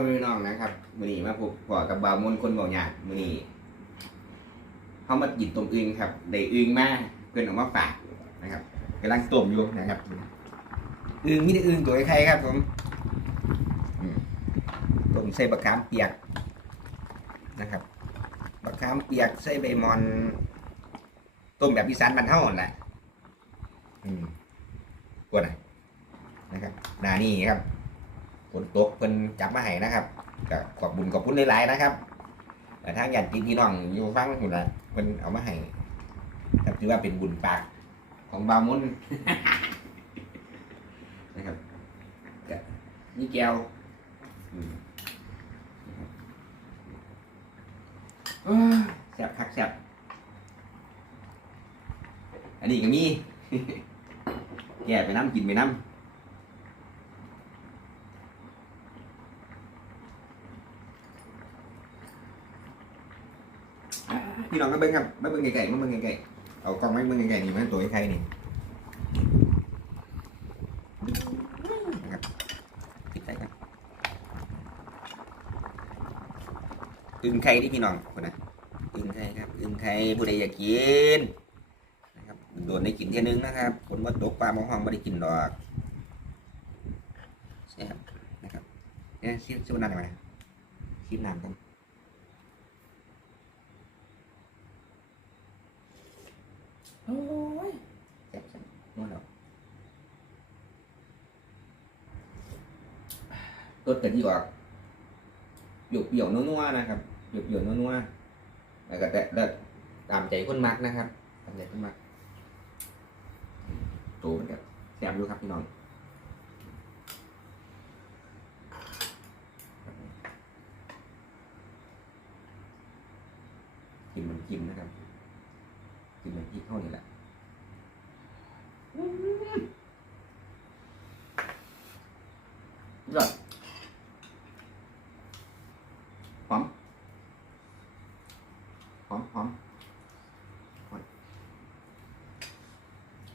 พ่อแม่พี่น้องนะครับมือนี้มาพบพ่อกับบ่าวมนต์คนบ่ยากมือนี้เฮามากินต้มอึงครับได้อึงมาเพิ่นเอามาฝากนะครับกำลังต้มอยู่นะครับอึงมีแต่อึงตัวไข่ครับผมต้มใส่บักขามเปียกนะครับบักขามเปียกใส่ใบมอนต้มแบบอีสานบ้านเฮานั่นแหละอืมกวนนะนะครับหนานี่ครับ ฝนตกเพิ่นจับมาให้นะครับก็ขอบบุญขอบคุณหลายๆนะครับแต่ทางญาติพี่น้องอยู่ฟังอยู่นะเพิ่นเอามาให้ครับถือว่าเป็นบุญปากของบามุนนะครับนี่แก้วเอ้อแซ่บคักแซ่บอันนี้ก็มีแก่ไปน้ำกินไปน้ำ พี่น้องมาเบิ้งครับไมาเบิ้งไก่ๆมาเบิ้งไก่ๆเอากล้องไมาเบิ้งไก่ๆนี่มันตัวไข่นี่อึ่งไข่ที่พี่น้องคนนะอึ่งไข่ครับอึ่งไข่ผู้ใดอยากกินนะครับโดนได้กินแค่นึงนะครับคนว่าตกปลามองห้องไม่ได้กินหรอกแซ่ครับนะครับเนี่ยชิมชิมน้ำหน่อยนะชิมน้ำกัน โอ้ยแซ่บแซ่นวดแล้วรสกะทิออกเปรี้ยวๆนัวๆนะครับเปรี้ยวๆนัวๆแล้วก็แต่แต่ตามใจคนมักนะครับตามใจคนมักโตเหมือนกันแซ่บอยู่ครับพี่น้องกินมันกินนะครับ กินแบบพริกเข้านี่แหละยอดหอมหอมหอมหอม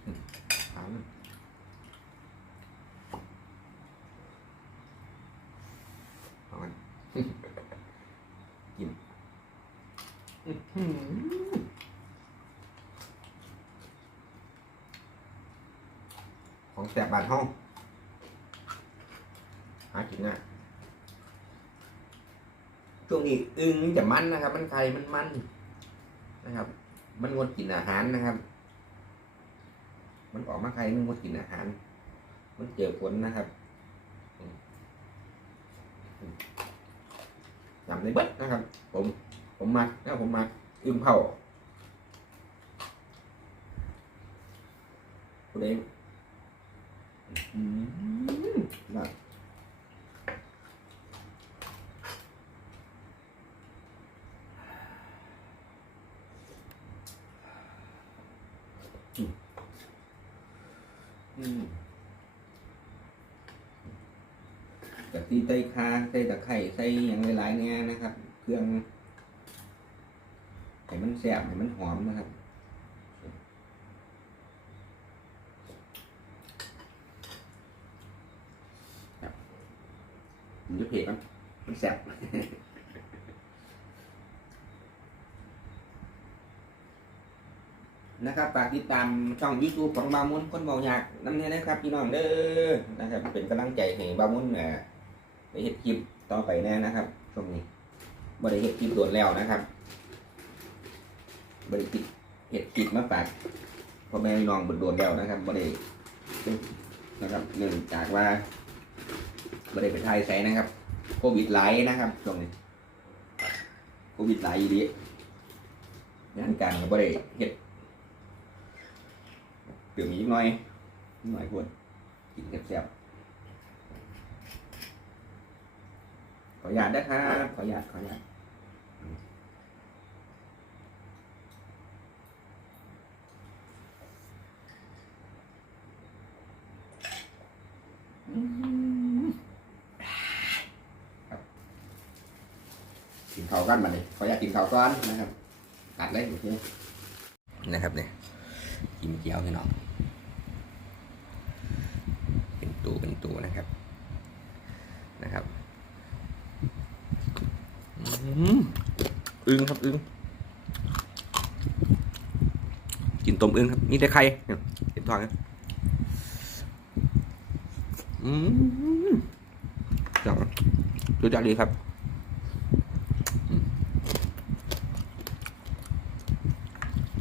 อืมหอมหอมกินอื้อหือ ของ แสบบานห้องหากินง่ายช่วงนี้อึ้งจะมันนะครับ มันไข่มันมันนะครับ มันงดกินอาหารนะครับ มันออกมาไข่มันงดกินอาหาร มันเจอฝนนะครับจำได้เบิดนะครับ ผม ผมมักนะผมมักอึ้งเผาคุณเอง อืมน่ะอืมอืมกะทิไต้คาใส่ตะไคร้ใส่อย่างหลายๆเนี่ยนะครับ เครื่องให้มันแซ่บให้มันหอมนะครับ มันจะเผ็ดมั้ยมันแซ่บนะครับฝากติดตามช่องยูทูบของบามุนคนเบาอยากนั่นเองนะครับพี่น้องเด้อนะครับ เป็นกำลังใจให้บามุนเอ่อได้เห็ดคลิปต่อไปแน่นะครับช่วงนี้บ่ได้เห็ดคลิปโดนแล้วนะครับบ่ได้ติดเห็ดคลิปมาฝากพ่อแม่พี่น้องบดโดนแล้วนะครับบ่ได้นะครับเนื่องจากว่า ไม่ได้ไปไทยใส่นะครับโควิดไหลายนะครับช่วงนี้โควิดไหลายอีดีงานการก็ไม่ได้เห็ดเปลี่ยนมีนิดหน่อยนิดหน่อยควรกินแซ่บๆขออนุญาตนะครับขออนุญาตขออนุญาต กินข้ากันมาเลยขออยากกินข้าวก้อนนะครับกัดเลยโอเคนะครับเนี่ยกินเกี๊ยวพี่น้องเป็นตูเป็นตูนะครับนะครับอืมอึ้งครับอึ้งกินต้มอึ้งครับนี่แต่ไข่เห็นทอดครับอืมจังดูจักดีครับอืม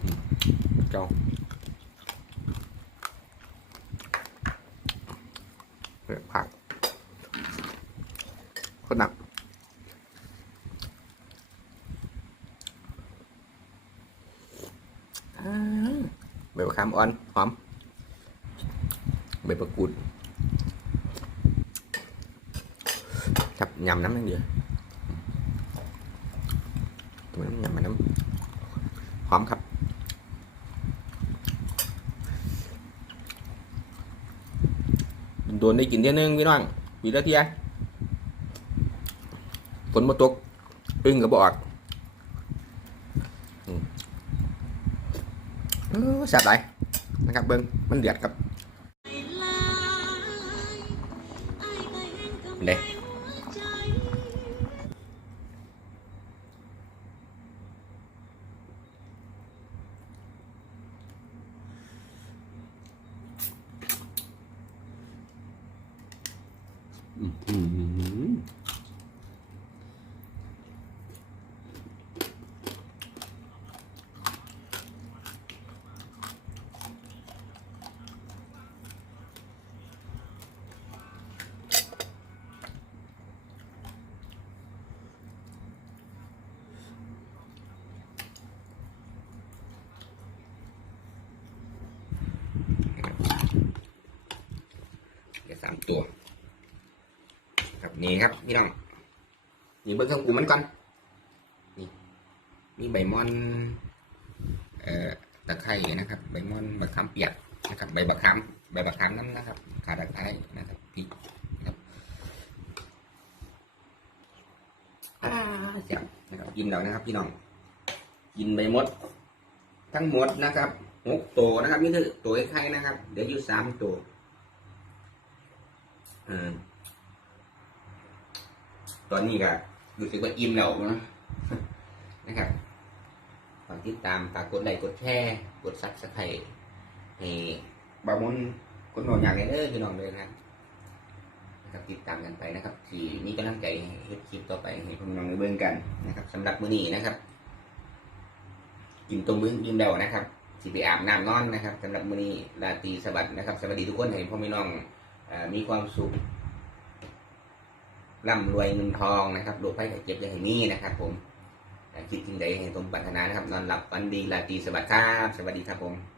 อืมเจ้า เปิดผักคนหนักใบมะขามอ่อนหอมใบมะกรูดครับยำน้ำนั่นเดียวตัวน้ำยำมาน้ำหอมครับ ดนได้กินเที่ยนึงพี่น้องปีละเที่ยฝนมาตกอึ้งกับบออกเออแซ่บไรนะครับเบิ้งมันเดือดครับเด้อื้อหือเดี๋ยวสามตัว ครับ นี่ครับพี่น้องนี่เบิ้งเครื่องปรุงมันก่อนนี่มีใบมอนเอ่อตะไคร้นะครับ ใบมอนบักขามเปียกนะครับ ใบบักขามใบบักขามน้ำนะครับขาตะไคร้นะครับพริกนะครับอ่าเสียบนะครับกินแล้วนะครับ พี่น้องกินใบมด ทั้งหมดนะครับหกตัวนะครับนี่คือตัวไข่นะครับเดี๋ยวอยู่สามตัวอ่า ตอนนี้ก็รู้สึกว่าอิ่มแล้วนะนะครับฝากติดตามฝากกดไลค์กดแชร์กดซับสไครต์ให้บามุนคนหนอยากเลยเด้อพี่น้องเลยนะครับนะครับติดตามกันไปนะครับที่มีกำลังใจให้เฮ็ดคลิปต่อไปให้พี่น้องได้เบิ่งกันนะครับสำหรับมื้อนี้นะครับกินต้มมื้อยิ้มเดานะครับสิไปอาบน้ำนอนนะครับสำหรับมื้อนี้ราตรีสวัสดิ์นะครับสวัสดีทุกคนให้พ่อแม่น้องมีความสุข ร่ำรวยเงินทองนะครับโรคภัยไข่เจ็บอย่าให้นะครับ ผมคิดจริงใดให้สมปรารถนานะครับ นอนหลับฝันดีราตรีสวัสดิ์ครับ สวัสดีครับผม